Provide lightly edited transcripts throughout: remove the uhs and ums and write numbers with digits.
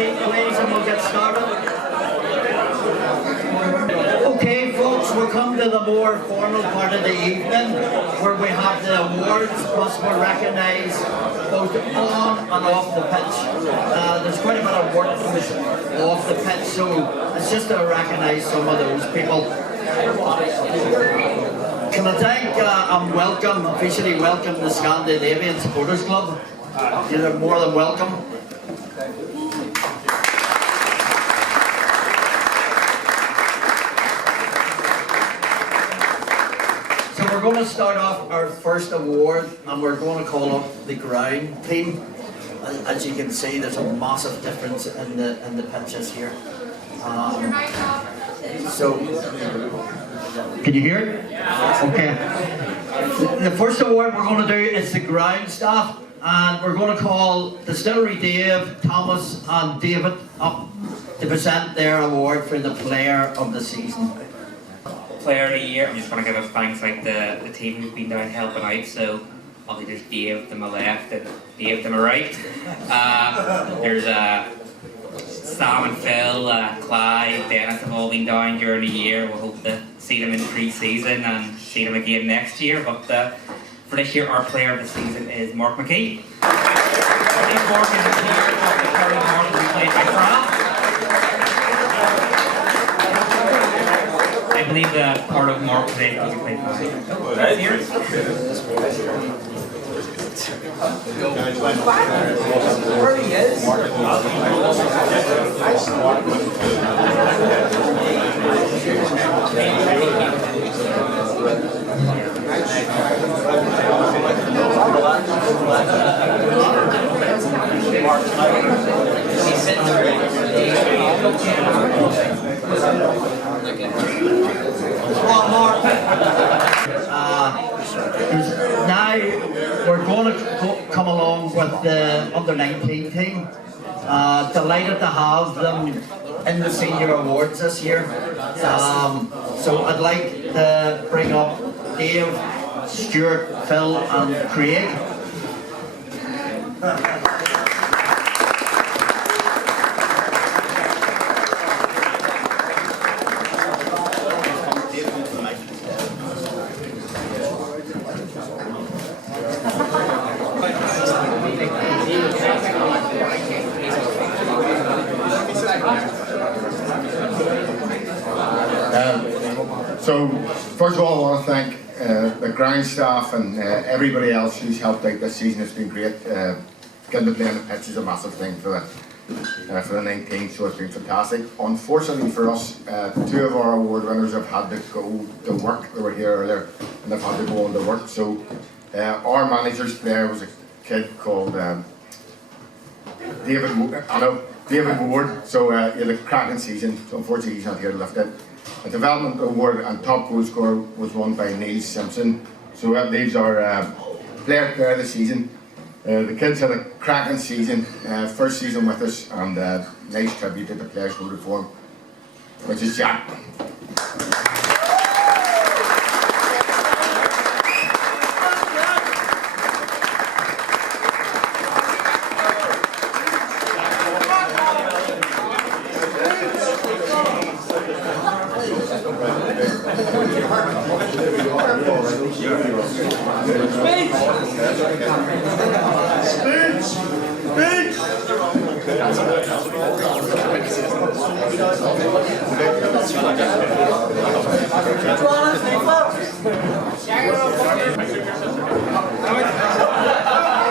seat, please, and we'll get started. Okay, folks, we'll come to the more formal part of the evening, where we have the awards, plus we'll recognise both on and off the pitch. There's quite a bit of work off the pitch, so it's just to recognise some of those people. Can I thank and officially welcome the Scandinavian Supporters Club. You're more than welcome. So we're going to start off our first award, and we're going to call up the ground team. As you can see, there's a massive difference in the pitches here. So, can you hear it? Okay. The first award we're going to do is the ground staff, and we're going to call Distillery Dave, Thomas and David up to present their award for the Player of the Season. Player of the Year, I'm just going to give a thanks like the team who's been down helping out. So obviously there's Dave to my left and Dave to my right. There's Sam and Phil, Clyde, Dennis have all been down during the year. We'll hope to see them in pre-season and see them again next year. But for this year, our Player of the Season is Mark McKee. Mark is here, the current Mark will be played by Fran. I believe the part of Mark today will be played by here. Where he is? Now we're going to come along with the under-19 team. Delighted to have them in the senior awards this year. So I'd like to bring up Dave, Stuart, Phil and Craig. So, first of all, I want to thank the ground staff and everybody else who's helped out this season. It's been great. Getting to play on the pitch is a massive thing for the 19, so it's been fantastic. Unfortunately for us, two of our award winners have had to go to work. They were here earlier and they've had to go on to work. So, our manager's player was a kid called David Ward. So, he had a cracking season. So, unfortunately, he's not here to lift it. A development award and top goal scorer was won by Neil Simpson. So these are player of the season. The kids had a cracking season, first season with us, and nice tribute to the players who voted for him, which is Jack.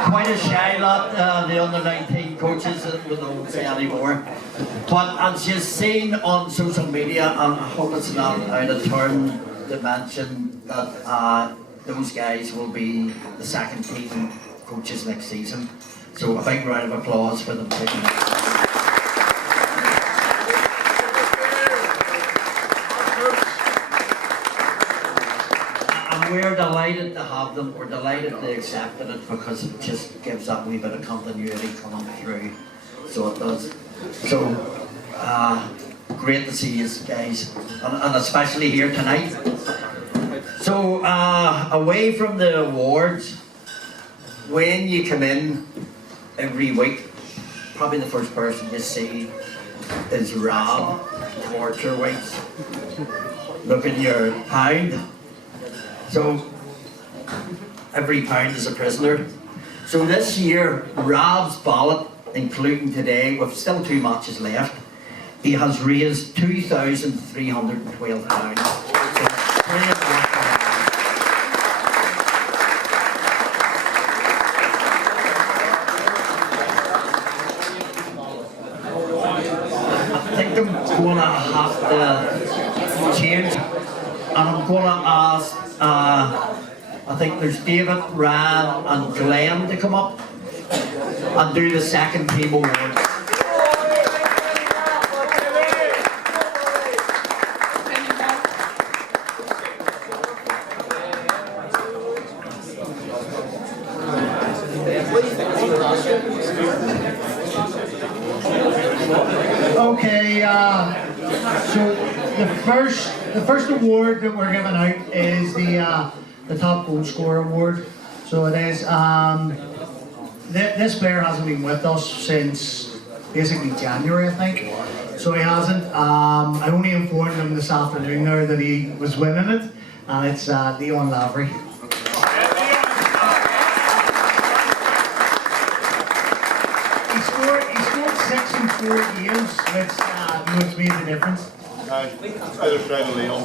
Quite a shy lot, the under-19 coaches, we don't say anymore. But as you've seen on social media, and I hope it's not out of turn to mention that those guys will be the second team coaches next season. So a big round of applause for them taking it. We're delighted to have them, we're delighted they accepted it because it just gives that wee bit of continuity coming through. So it does. So, great to see you guys, and especially here tonight. So, away from the awards, when you come in every week probably the first person you see is Rob, torture weights. Look at your pound. So every pound is a prisoner. So this year, Rob's ballot, including today, with still 2 matches left, he has raised £2,312. I think I'm going to have to change, and I'm going to ask, I think there's David, Ryan and Glenn to come up and do the second team award. Okay, so the first award that we're giving out is the top goal scorer award. So it is. This player hasn't been with us since basically January, I think. So he hasn't. I only informed him this afternoon there that he was winning it, and it's Leon Lavery. He scored 6 in 4 games, which made the difference. Either side of Leon.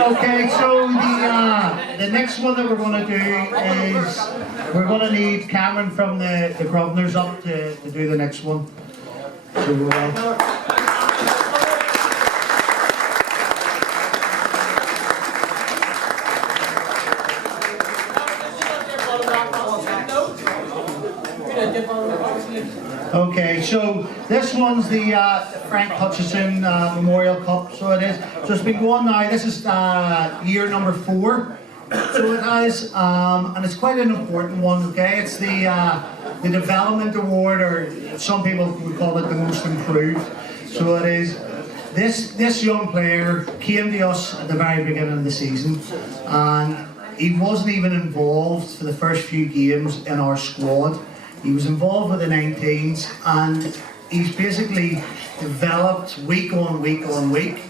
Okay, so the next one that we're going to do is we're going to need Cameron from the Grosvenors up to do the next one. So, okay, so this one's the Frank Hutchison Memorial Cup, so it is. So it's been going now, this is year number 4. So it has, and it's quite an important one, okay? It's the Development Award, or some people would call it the Most Improved. So it is. This young player came to us at the very beginning of the season, and he wasn't even involved for the first few games in our squad. He was involved with the 19s, and he's basically developed week on week on week.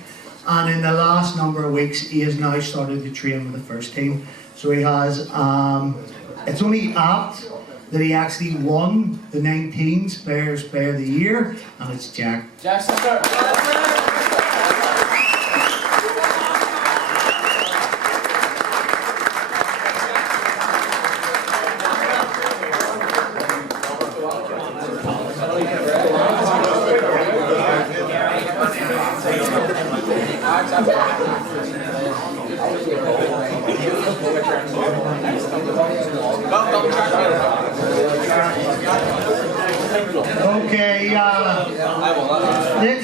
And in the last number of weeks, he has now started to train with the first team. So he has, it's only apt that he actually won the 19s Players Player of the Year, and it's Jack. Jackson, sir. Okay,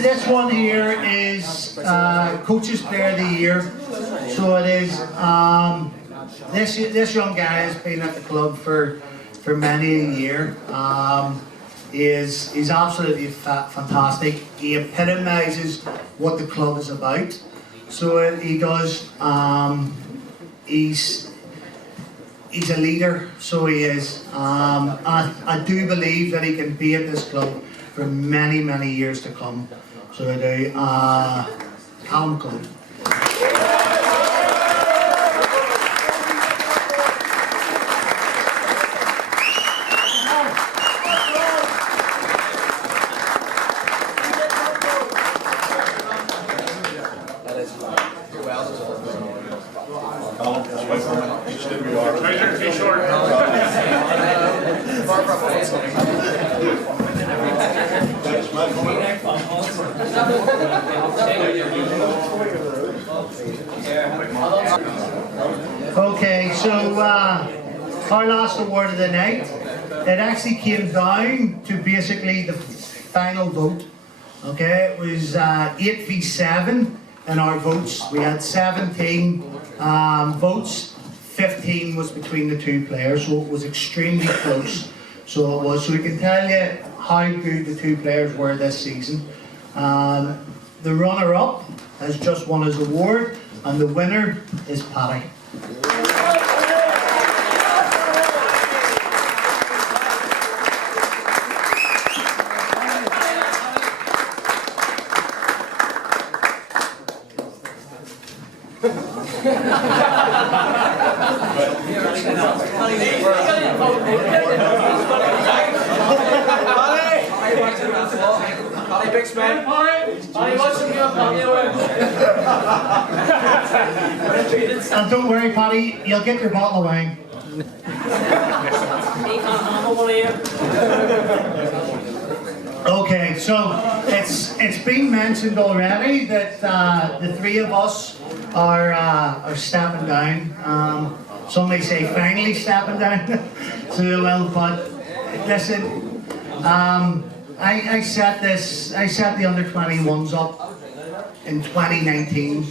this one here is Coach's Player of the Year. So it is, this young guy has been at the club for many a year. He's absolutely fantastic. He epitomises what the club is about. So he does, he's a leader, so he is. I do believe that he can be at this club for many, many years to come. So I do. Callum Cullen. Okay, so our last award of the night, it actually came down to basically the final vote. Okay, it was 8v7 in our votes. We had 17 votes, 15 was between the two players, so it was extremely close. So it was. So we can tell you how good the two players were this season. The runner-up has just won his award, and the winner is Paddy. And don't worry, Paddy, you'll get your bottle of wine. Okay, so it's been mentioned already that the three of us are stepping down. Some may say finally stepping down, so they will. But listen, I set the under 21s up in 2019.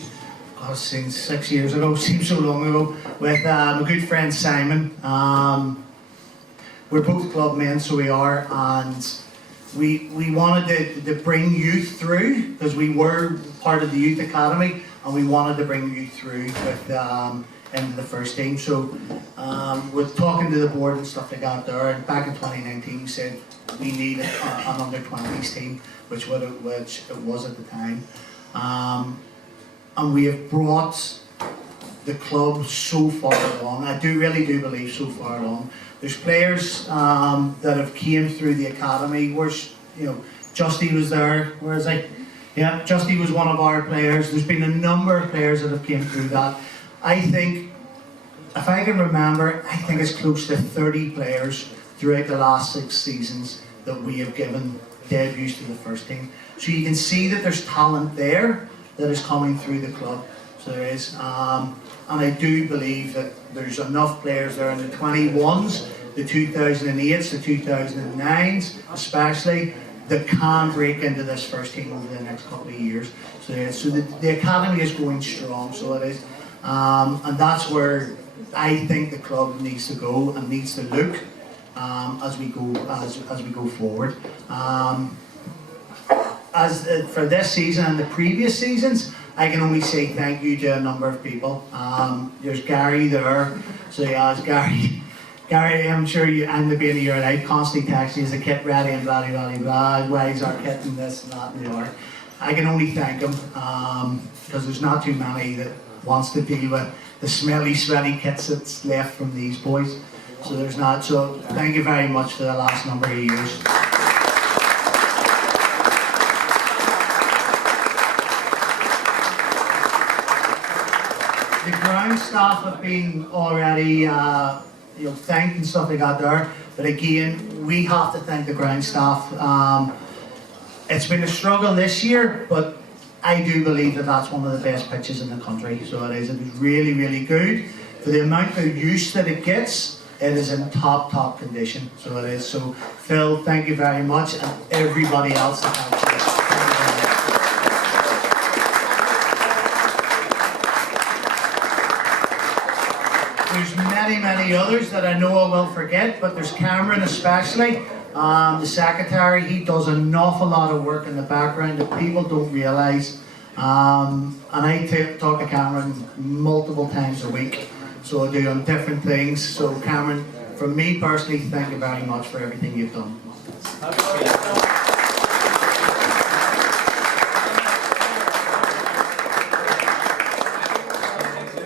Oh, since 6 years ago, seems so long ago, with my good friend Simon. We're both club men, so we are, and we wanted to bring youth through, because we were part of the youth academy, and we wanted to bring youth through with into the first team. So with talking to the board and stuff like that there, and back in 2019 we said we need an under 20s team, which it was at the time. And we have brought the club so far along. I really do believe so far along. There's players that have came through the academy. Where's, Justy was there. Where is he? Yeah, Justy was one of our players. There's been a number of players that have came through that. I think, if I can remember, I think it's close to 30 players throughout the last 6 seasons that we have given debuts to the first team. So you can see that there's talent there that is coming through the club. So there is. And I do believe that there's enough players there in the 21s, the 2008s, the 2009s especially, that can break into this first team over the next couple of years. So the academy is going strong, so it is. And that's where I think the club needs to go and needs to look as we go forward. For this season and the previous seasons, I can only say thank you to a number of people. There's Gary there, so yeah, it's Gary. Gary, I'm sure I'm the being of your life, constantly texting you, is the kit ready and blah blah blah blah, why is our kit and this and that and the other. I can only thank him, because there's not too many that wants to deal with the smelly, sweaty kits that's left from these boys. So there's not, so thank you very much for the last number of years. The ground staff have been already thanked and stuff like that there, but again, we have to thank the ground staff. It's been a struggle this year, but I do believe that that's one of the best pitches in the country. So it is really, really good. For the amount of use that it gets, it is in top condition. So it is. So Phil, thank you very much, and everybody else that helped us. There's many others that I know I will forget, but there's Cameron especially, the secretary. He does an awful lot of work in the background that people don't realise. And I talk to Cameron multiple times a week, so I do on different things. So Cameron, from me personally, thank you very much for everything you've done.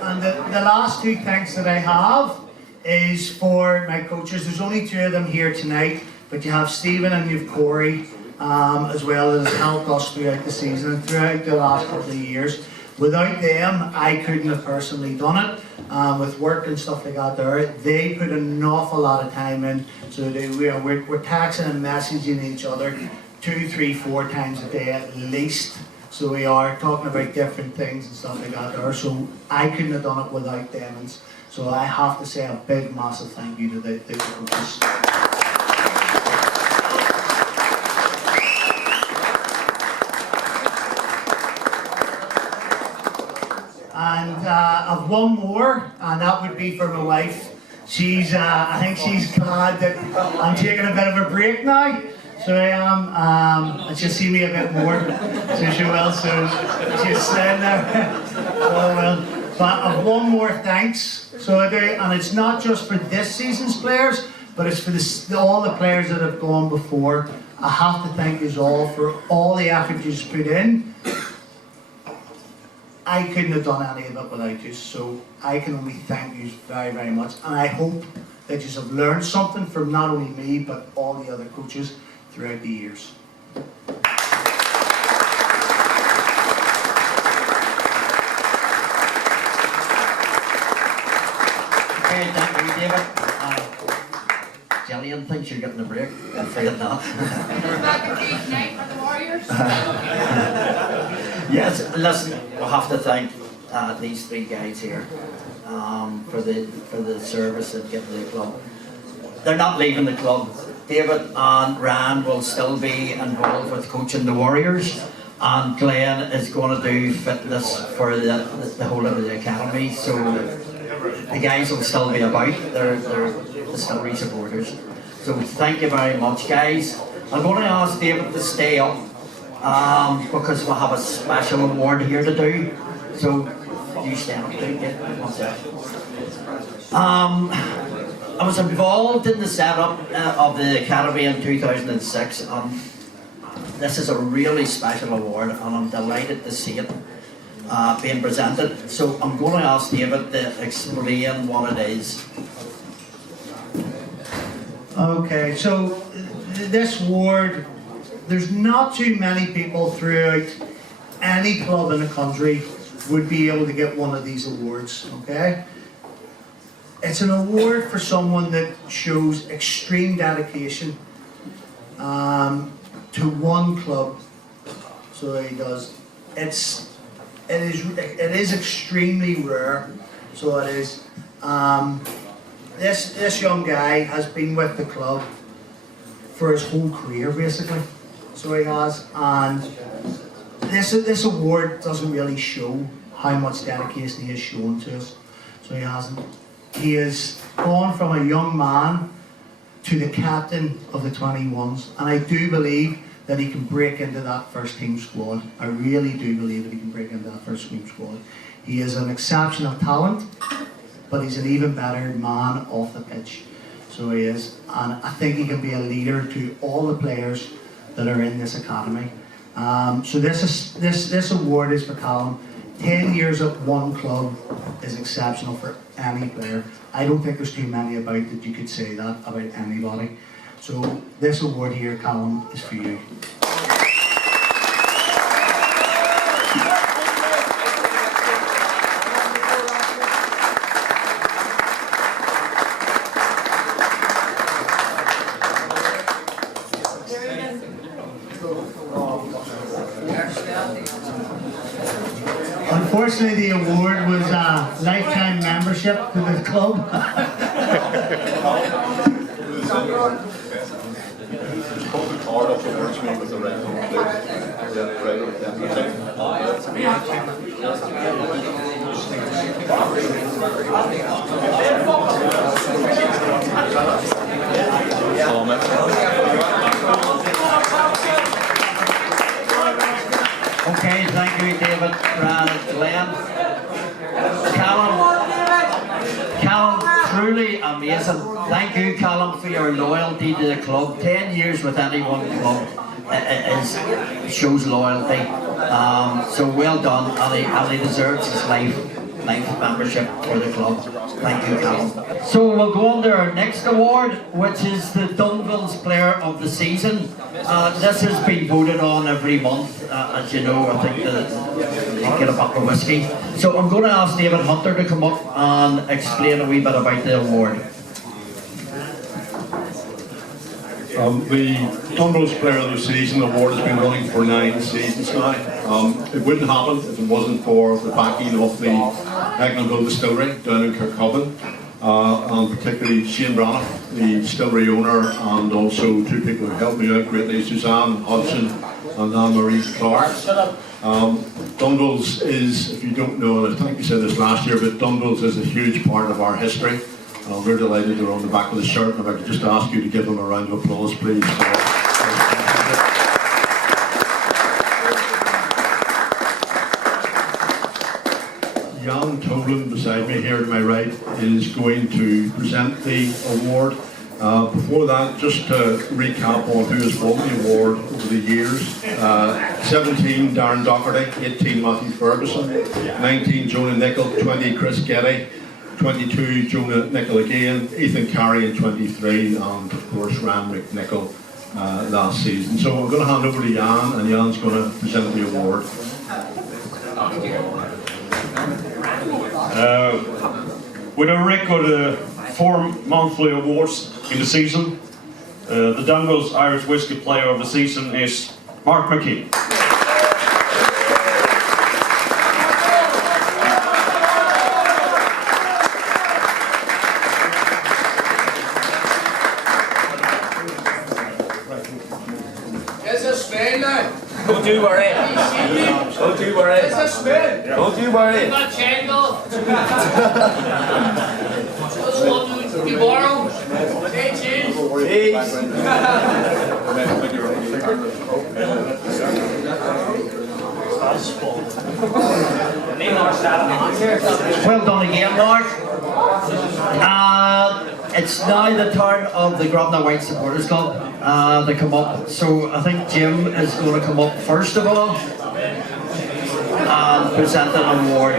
And the last two thanks that I have is for my coaches. There's only 2 of them here tonight, but you have Stephen and you have Corey, as well as helped us throughout the season and throughout the last couple of years. Without them, I couldn't have personally done it. With work and stuff like that there, they put an awful lot of time in. So we're texting and messaging each other 2, 3, 4 times a day at least. So we are talking about different things and stuff like that there. So I couldn't have done it without them. And so I have to say a big, massive thank you to the coaches. And I've one more, and that would be for my wife. I think she's glad that I'm taking a bit of a break now. So I am. And she'll see me a bit more. So she will. So she's standing there. Oh well. But I've one more thanks. So I do, and it's not just for this season's players, but it's for all the players that have gone before. I have to thank you all for all the effort you've put in. I couldn't have done any of it without you, so I can only thank you very, very much. And I hope that you have learned something from not only me, but all the other coaches throughout the years. Okay, thank you, David. Jillian thinks you're getting a break. I'm afraid not. Back in Tuesday night for the Warriors. Yes, listen, I have to thank these three guys here for the service and getting to the club. They're not leaving the club. David and Rand will still be involved with coaching the Warriors, and Glenn is going to do fitness for the whole of the academy. So the guys will still be about. They're Distillery supporters. So thank you very much, guys. I'm going to ask David to stay up because we'll have a special award here to do. So you stand up, do get one second. I was involved in the setup of the academy in 2006. This is a really special award, and I'm delighted to see it being presented. So I'm going to ask David to explain what it is. Okay, so this award, there's not too many people throughout any club in the country would be able to get one of these awards, okay? It's an award for someone that shows extreme dedication to one club. So he does. It is extremely rare. So it is. This young guy has been with the club for his whole career, basically. So he has, and this award doesn't really show how much dedication he has shown to us. So he hasn't. He has gone from a young man to the captain of the 21s, and I do believe that he can break into that first team squad. I really do believe that he can break into that first team squad. He is an exceptional talent, but he's an even better man off the pitch. So he is, and I think he can be a leader to all the players that are in this academy. So this award is for Callum. 10 years at one club is exceptional for any player. I don't think there's too many about that you could say that about anybody. So this award here, Callum, is for you. Unfortunately, the award was a lifetime membership to the club. Okay, thank you, David, Brad, and Glenn. Callum, truly amazing. Thank you, Callum, for your loyalty to the club. 10 years with any one club shows loyalty. So well done, and he deserves his life membership for the club. Thank you, Callum. So we'll go on to our next award, which is the Dunville's Player of the Season. This has been voted on every month, as you know. I think they get a bucket of whiskey. So I'm going to ask David Hunter to come up and explain a wee bit about the award. The Dunville's Player of the Season award has been running for 9 seasons now. It wouldn't happen if it wasn't for the backing of the Grosvenor Distillery down in Kirkhoven, and particularly Shane Branagh, the distillery owner, and also 2 people who helped me out greatly, Suzanne Hodgson and Anne-Marie Clark. Dunville's is, if you don't know, and I think you said this last year, but Dunville's is a huge part of our history. We're delighted they're on the back of the shirt, and if I could just ask you to give them a round of applause, please. Jan Tolan beside me here to my right is going to present the award. Before that, just to recap on who has won the award over the years. 17, Darren Doherty; 18, Matthew Ferguson; 19, Jonah Nichol; 20, Chris Getty; 22, Jonah Nichol again; Ethan Carey in 23, and of course Ryan McNichol last season. So I'm going to hand over to Jan, and Jan's going to present the award. With a record 4 monthly awards in the season, the Dunwell's Irish Whiskey Player of the Season is Mark McKee. It's a spin now. Don't you worry. Don't you worry. It's a spin. Don't you worry. Not Changle. Just one you borrow. Hey, cheese. Well done again, Mark. It's now the turn of the Grosvenor White Supporters Club to come up. So I think Jim is going to come up first of all and present an award.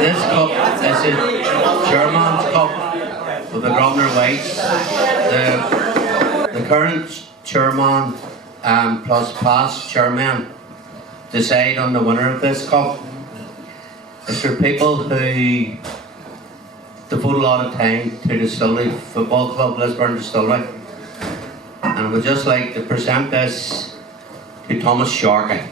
This cup is a Chairman's Cup of the Grosvenor Whites. The current chairman plus past chairman decide on the winner of this cup. It's for people who devote a lot of time to Distillery Football Club, Lisburn Distillery. And I would just like to present this to Thomas Sharkey.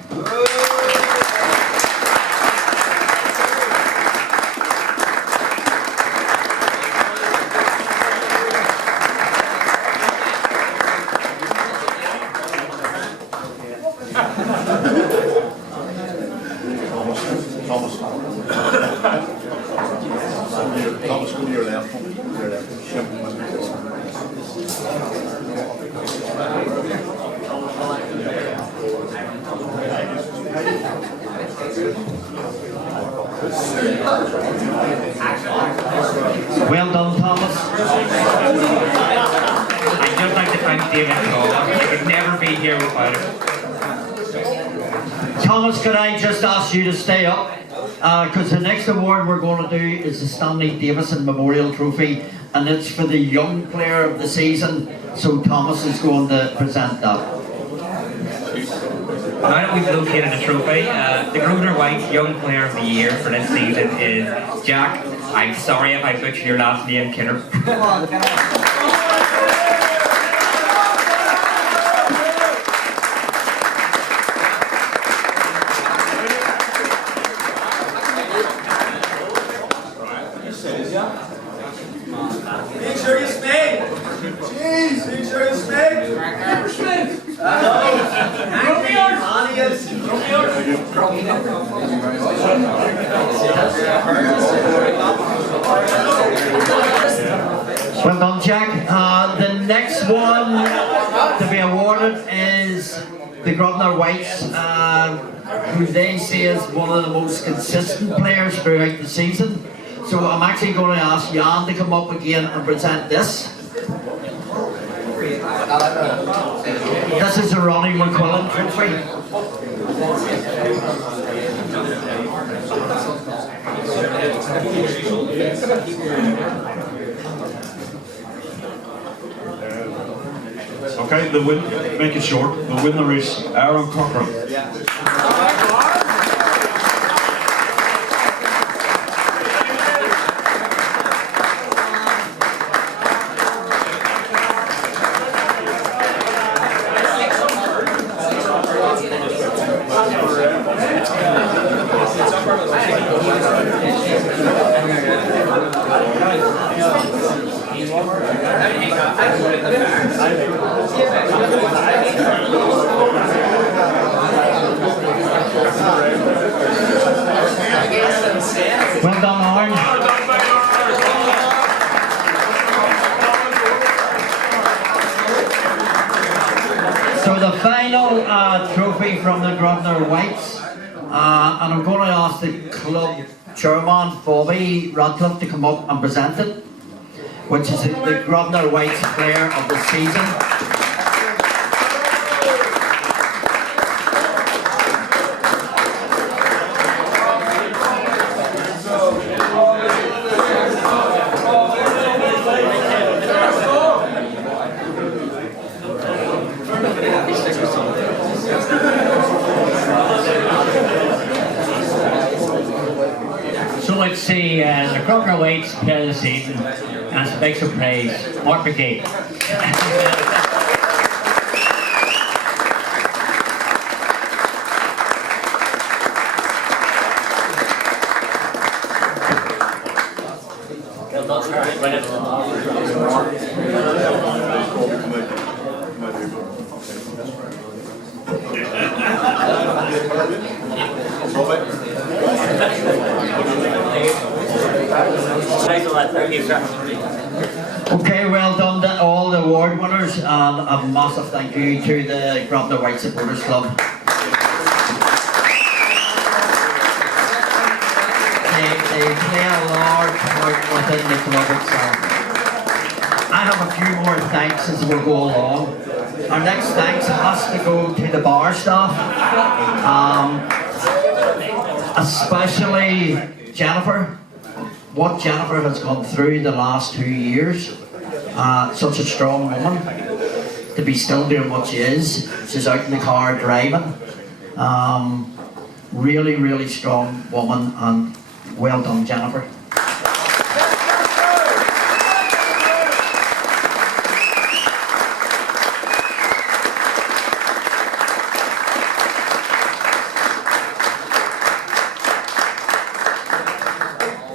Thomas, go to your left. Well done, Thomas. I'd just like to thank David Cole. He would never be here without him. Thomas, could I just ask you to stay up? Because the next award we're going to do is the Stanley Davison Memorial Trophy, and it's for the young player of the season. So Thomas is going to present that. Now that we've located the trophy, the Grosvenor White Young Player of the Year for this season is Jack. I'm sorry if I butchered your last name, Kinner. Make sure you spin. Jeez, make sure you spin. Never spin. Well done, Jack. The next one to be awarded is the Grosvenor Whites, who they see as one of the most consistent players throughout the season. So I'm actually going to ask Jan to come up again and present this. This is the Ronnie McQuillan Trophy. Okay, make it short. The winner is Aaron Cochran. Well done, Orange. final trophy from the Grosvenor Whites, and I'm going to ask the club chairman, Bobby Radcliffe, to come up and present it, which is the Grosvenor Whites Player of the Season. So it's the Grosvenor Whites Player of the Season, and it's a big surprise, Mark McGee. Okay, well done to all the award winners, and a massive thank you to the Grosvenor White Supporters Club. They play a large part within the club itself. I have a few more thanks as we go along. Our next thanks has to go to the bar staff, especially Jennifer. What Jennifer has gone through the last 2 years, such a strong woman, to be still doing what she is. She's out in the car driving. Really, really strong woman, and well done, Jennifer.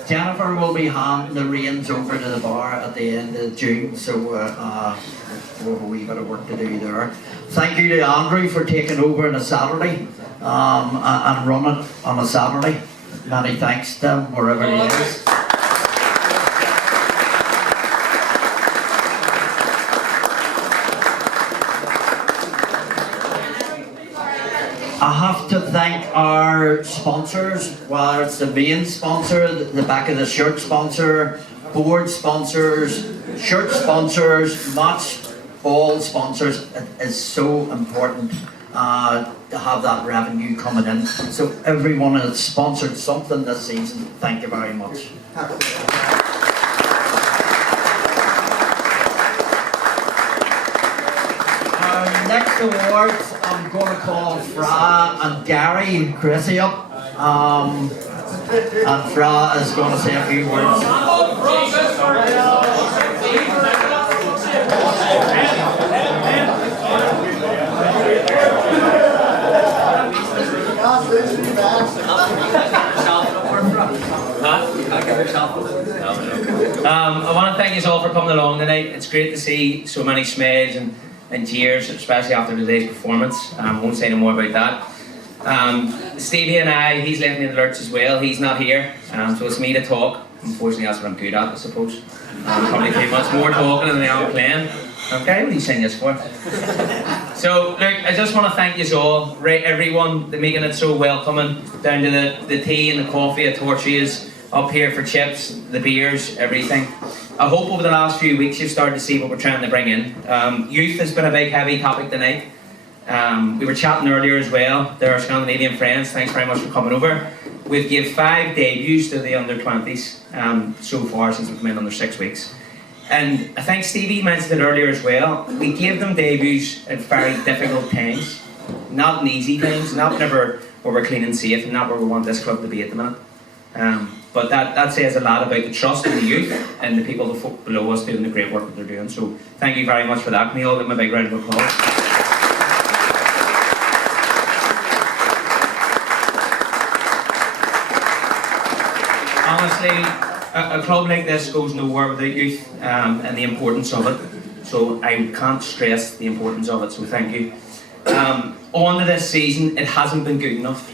Jennifer will be handing the reins over to the bar at the end of June, so we have a wee bit of work to do there. Thank you to Andrew for taking over on a Saturday and running on a Saturday. Many thanks to him, wherever he is. I have to thank our sponsors, whether it's the main sponsor, the back of the shirt sponsor, board sponsors, shirt sponsors, match ball sponsors. It is so important to have that revenue coming in. So everyone that's sponsored something this season, thank you very much. Our next awards, I'm going to call Fra and Gary Chrissy up, and Fra is going to say a few words. I want to thank you all for coming along tonight. It's great to see so many smiles and cheers, especially after today's performance. I won't say no more about that. Stevie and I, he's left me in the lurch as well. He's not here, so it's me to talk. Unfortunately, that's what I'm good at, I suppose. Probably too much more talking than I am playing. Okay, what are you saying this for? So, look, I just want to thank you all, everyone, for making it so welcoming, down to the tea and the coffee, the torches, up here for chips, the beers, everything. I hope over the last few weeks you've started to see what we're trying to bring in. Youth has been a big, heavy topic tonight. We were chatting earlier as well. They're our Scandinavian friends. Thanks very much for coming over. We've given 5 debuts to the under-20s so far since we've come in under 6 weeks. And I think Stevie mentioned it earlier as well. We gave them debuts at very difficult times. Not in easy times, not whenever we're clean and safe, and not where we want this club to be at the minute. But that says a lot about the trust in the youth and the people below us doing the great work that they're doing. So thank you very much for that. Can we all give them a big round of applause? Honestly, a club like this goes nowhere without youth and the importance of it. So I can't stress the importance of it, so thank you. On to this season, it hasn't been good enough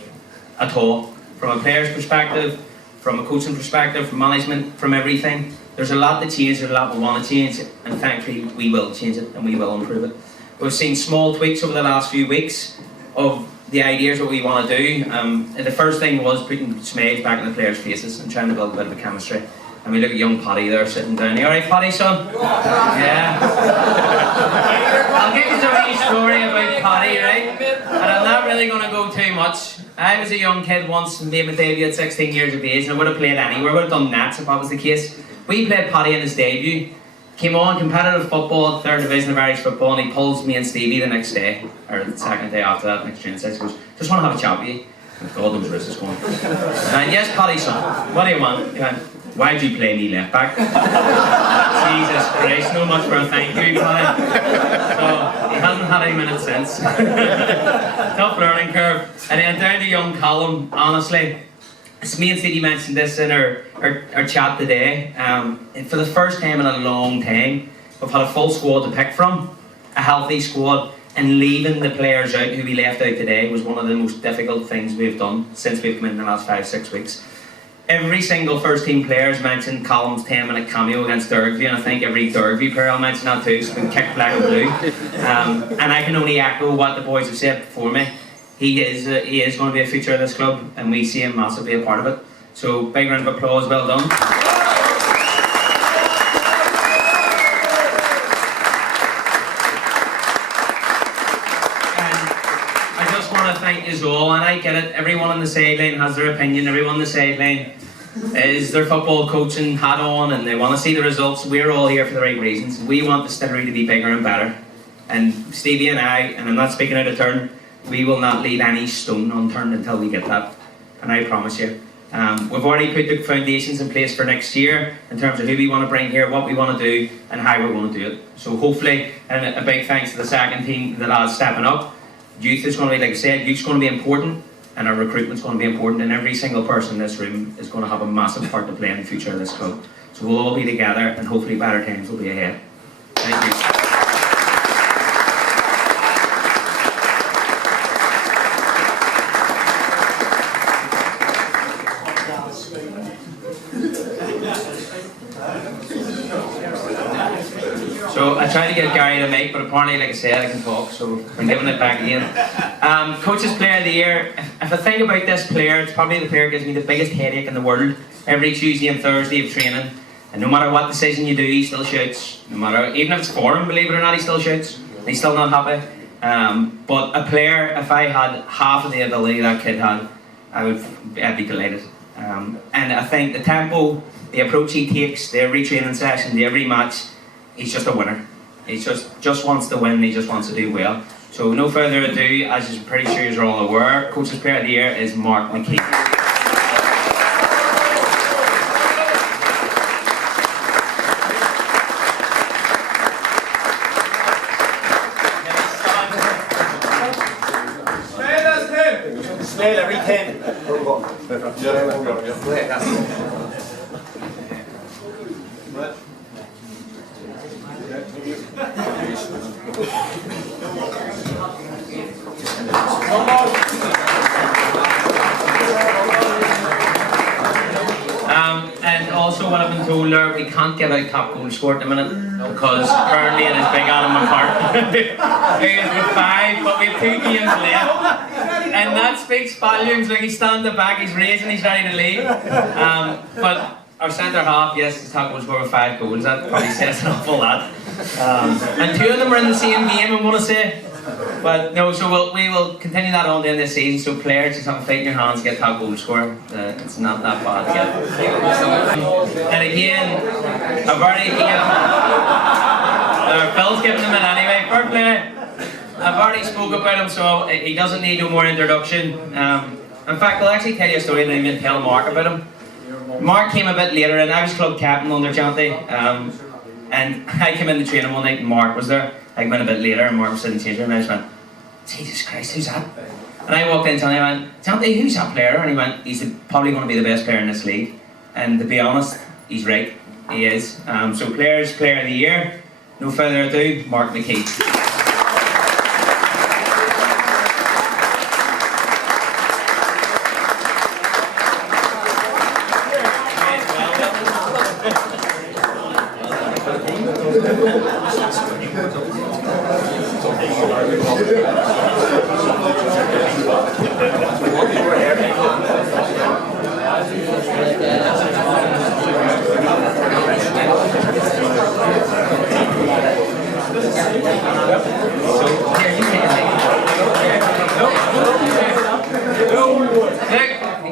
at all. From a player's perspective, from a coaching perspective, from management, from everything. There's a lot to change, there's a lot we want to change, and thankfully we will change it and we will improve it. we've seen small tweaks over the last few weeks of the ideas what we want to do. And the first thing was putting smiles back in the players' faces and trying to build a bit of a chemistry. And we look at young Paddy there sitting down. You alright, Paddy, son? Yeah. I'll give you a wee story about Paddy, right? And I'm not really going to go too much. I was a young kid once and made my debut at 16 years of age, and I would have played anywhere. I would have done nets if that was the case. We played Paddy in his debut. Came on competitive football, 3rd division of Irish football, and he pulls me and Stevie the next day, or the second day after that, next training session. He goes, just want to have a chat with you. God knows where this is going. And yes, Paddy, son, what do you want? He went, why did you play me left back? Jesus Christ, no much for a thank you, Paddy. So, he hasn't had any minutes since. Tough learning curve. And then down to young Callum, honestly, as me and Stevie mentioned this in our chat today, for the first time in a long time, we've had a full squad to pick from, a healthy squad, and leaving the players out who we left out today was one of the most difficult things we've done since we've come in the last 5-6 weeks. Every single first team player has mentioned Callum's 10-minute cameo against Derby, and I think every Derby player will mention that too. It's been kicked black and blue. And I can only echo what the boys have said before me. He is going to be a feature of this club, and we see him massively a part of it. So big round of applause, well done. And I just want to thank you all, and I get it, everyone on the sideline has their opinion, everyone on the sideline is their football coaching hat on and they want to see the results. We're all here for the right reasons. We want the Distillery to be bigger and better. And Stevie and I, and I'm not speaking out of turn, we will not leave any stone unturned until we get that. And I promise you. We've already put the foundations in place for next year in terms of who we want to bring here, what we want to do, and how we're going to do it. So hopefully, and a big thanks to the second team, the lads stepping up. Youth is going to be, like I said, youth's going to be important, and our recruitment's going to be important, and every single person in this room is going to have a massive part to play in the future of this club. So we'll all be together, and hopefully better times will be ahead. Thank you. So I tried to get Gary to make, but apparently, like I said, I can talk, so I'm giving it back again. Coach's Player of the Year. If I think about this player, it's probably the player who gives me the biggest headache in the world. Every Tuesday and Thursday of training, and no matter what decision you do, he still shouts. No matter, even if it's for him, believe it or not, he still shouts. He's still not happy. But a player, if I had half of the ability that kid had, I'd be delighted. And I think the tempo, the approach he takes, the every training session, the every match, he's just a winner. He just wants to win, he just wants to do well. So no further ado, as you're pretty sure you're all aware, Coach's Player of the Year is Mark McKee. Smell every 10. And also what I've been told there, we can't give out top goal scorer at the minute because currently it is big Adam McCart who is with 5, but we have 2 games left. And that speaks volumes. Like he's standing back, he's raising, he's ready to lead. But our centre half, yes, is top goal scorer with 5 goals. That probably says an awful lot. And 2 of them were in the same game, I want to say. But no, so we will continue that on the end of the season. So players just have a fight in your hands, get top goal scorer. It's not that bad to get. And again, I've already Phil's giving him it anyway. Fair play. I've already spoke about him, so he doesn't need no more introduction. In fact, I'll actually tell you a story and then tell Mark about him. Mark came a bit later, and I was club captain under Chanty. And I came in the training one night, and Mark was there. I went a bit later, and Mark was sitting in the change room, and I just went, Jesus Christ, who's that? And I walked in to him, and I went, Chanty, who's that player? And he went, he's probably going to be the best player in this league. And to be honest, he's right. He is. So Player of the Year. No further ado, Mark McKee. Look,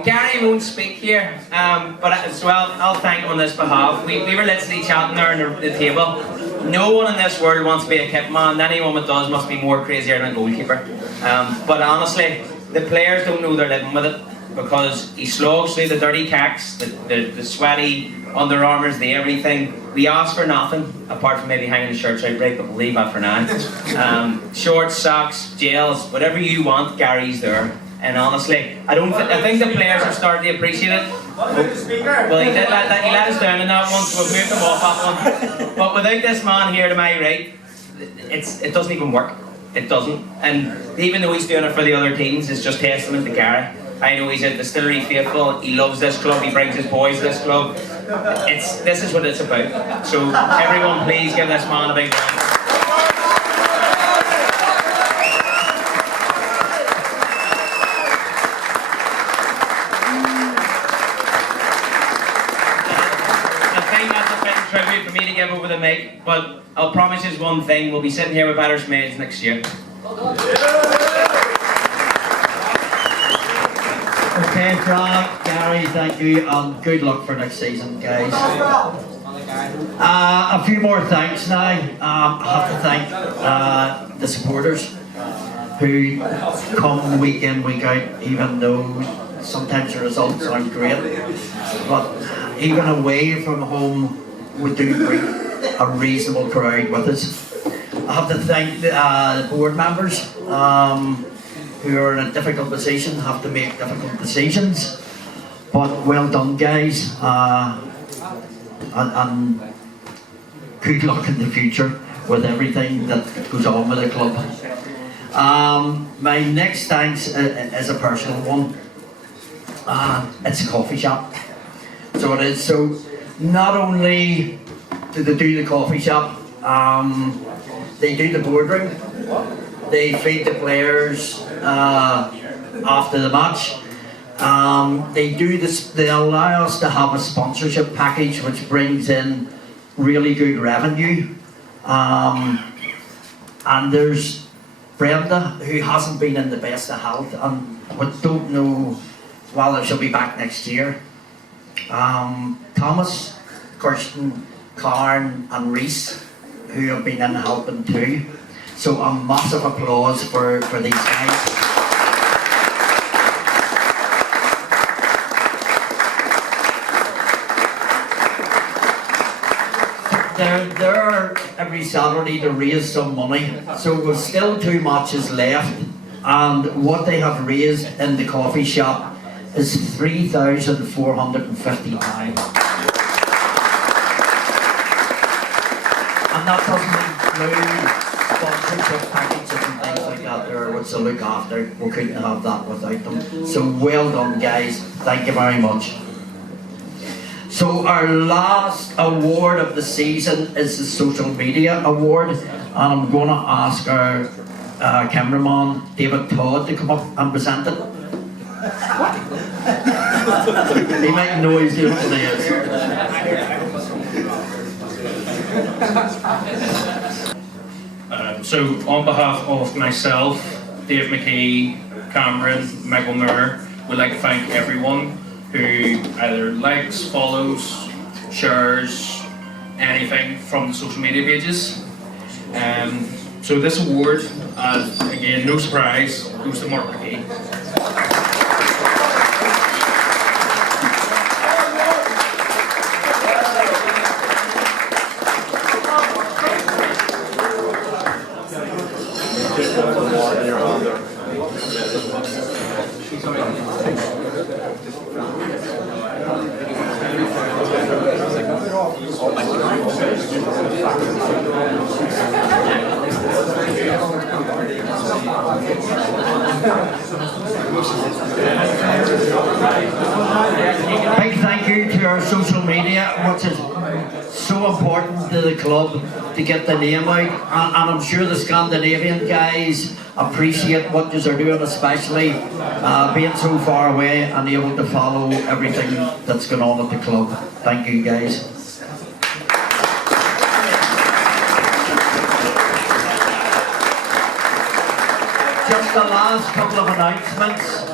Gary won't speak here, so I'll thank him on this behalf. We were literally chatting there on the table. No one in this world wants to be a kit man. Anyone that does must be more crazier than a goalkeeper. But honestly, the players don't know they're living with it, because he slogs through the dirty cacks, the sweaty Under Armours, the everything. We ask for nothing, apart from maybe hanging the shirts out right, but we'll leave that for now. Shorts, socks, gels, whatever you want, Gary's there. And honestly, I think the players are starting to appreciate it. Well, he did he let us down in that one, so we've moved him off that one. But without this man here to my right, it doesn't even work. It doesn't. And even though he's doing it for the other teams, it's just testament to Gary. I know he's a Distillery faithful. He loves this club. He brings his boys to this club. This is what it's about. So everyone, please give this man a big round. Tribute for me to give over the mic, but I'll promise you one thing: we'll be sitting here with better smiles next year. Okay, Frank, Gary, thank you, and good luck for next season, guys. A few more thanks now. I have to thank the supporters who come week in, week out, even though sometimes the results aren't great. But even away from home, we do bring a reasonable crowd with us. I have to thank the board members who are in a difficult position, have to make difficult decisions. But well done, guys, and good luck in the future with everything that goes on with the club. My next thanks is a personal one. It's a coffee shop. So it is. So not only do they do the coffee shop, they do the boardroom, they feed the players after the match. They do this. They allow us to have a sponsorship package which brings in really good revenue. And there's Brenda, who hasn't been in the best of health and we don't know whether she'll be back next year. Thomas, Kirsten, Karen and Reese, who have been in helping too. So a massive applause for these guys. They're there every Saturday to raise some money. So we've still 2 matches left, and what they have raised in the coffee shop is £3,450. And that doesn't include sponsorship packages and things like that there, which they look after. We couldn't have that without them. So well done, guys. Thank you very much. So our last award of the season is the Social Media Award, and I'm going to ask our cameraman David Todd to come up and present it. He might know he's doing what he is. So on behalf of myself, Dave McKee, Cameron, Michael Moore, we'd like to thank everyone who either likes, follows, shares anything from the social media pages. So this award, again, no surprise, goes to Mark McKee. Big thank you to our social media, which is so important to the club to get the name out, and I'm sure the Scandinavian guys appreciate what you are doing, especially being so far away and able to follow everything that's going on at the club. Thank you, guys. Just the last couple of announcements.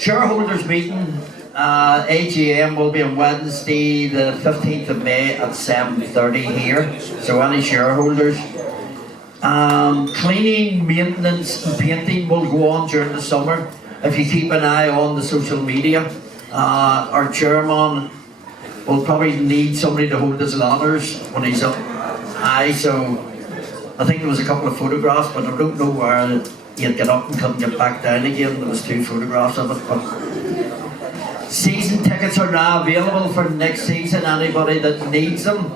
Shareholders meeting, AGM will be on Wednesday the 15th of May at 7:30 here. So any shareholders. Cleaning, maintenance and painting will go on during the summer. If you keep an eye on the social media, our chairman will probably need somebody to hold his ladders when he's up high. So I think there was a couple of photographs, but I don't know where he'd get up and couldn't get back down again. There was 2 photographs of it. But season tickets are now available for next season, anybody that needs them.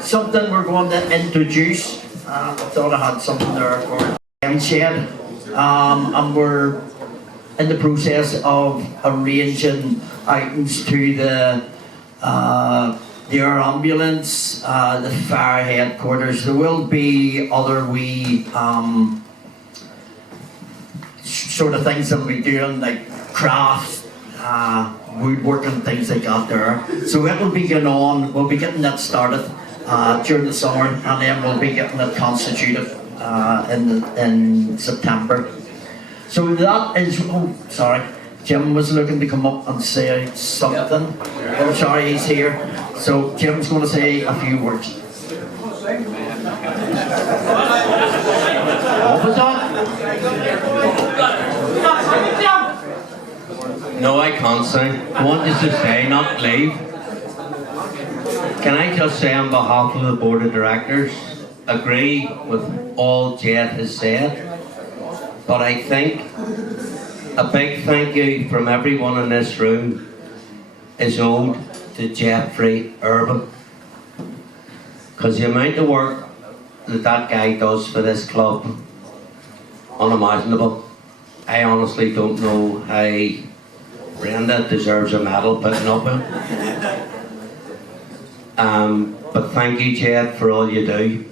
Something we're going to introduce. I thought I had something there for shed. And we're in the process of arranging items to the air ambulance, the fire headquarters. There will be other wee sort of things that we'll be doing, like crafts, woodworking, things like that there. So it will be going on. We'll be getting that started during the summer, and then we'll be getting it constituted in September. So that is, oh sorry, Jim was looking to come up and say something. Oh sorry, he's here. So Jim's going to say a few words. What was that? No, I can't sing. I want you to stay, not leave. Can I just say on behalf of the board of directors, agree with all Jed has said, but I think a big thank you from everyone in this room is owed to Jeffrey Urban, because the amount of work that guy does for this club, unimaginable. I honestly don't know how Brenda deserves a medal putting up him. But thank you, Jed, for all you do.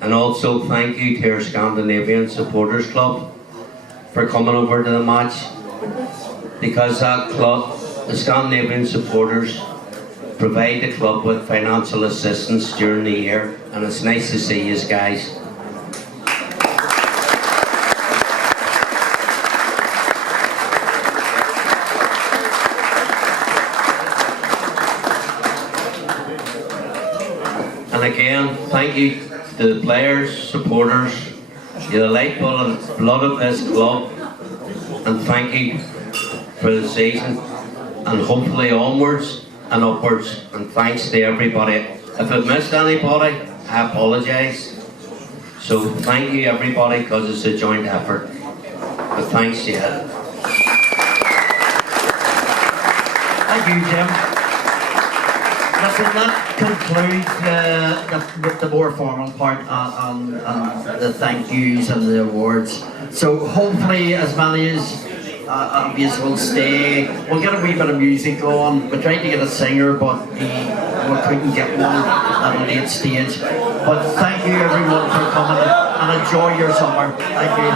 And also thank you to our Scandinavian Supporters Club for coming over to the match. Because that club, the Scandinavian supporters, provide the club with financial assistance during the year. And it's nice to see you guys. And again, thank you to the players, supporters, you're the lifeblood of this club, and thank you for the season, and hopefully onwards and upwards, and thanks to everybody. If I've missed anybody, I apologise. So thank you everybody, because it's a joint effort. But thanks, Jed. Thank you, Jim. Listen, that concludes the more formal part and the thank yous and the awards. So hopefully as many as obvious will stay. We'll get a wee bit of music on. We tried to get a singer, but we couldn't get one at a late stage. But thank you everyone for coming and enjoy your summer. Thank you.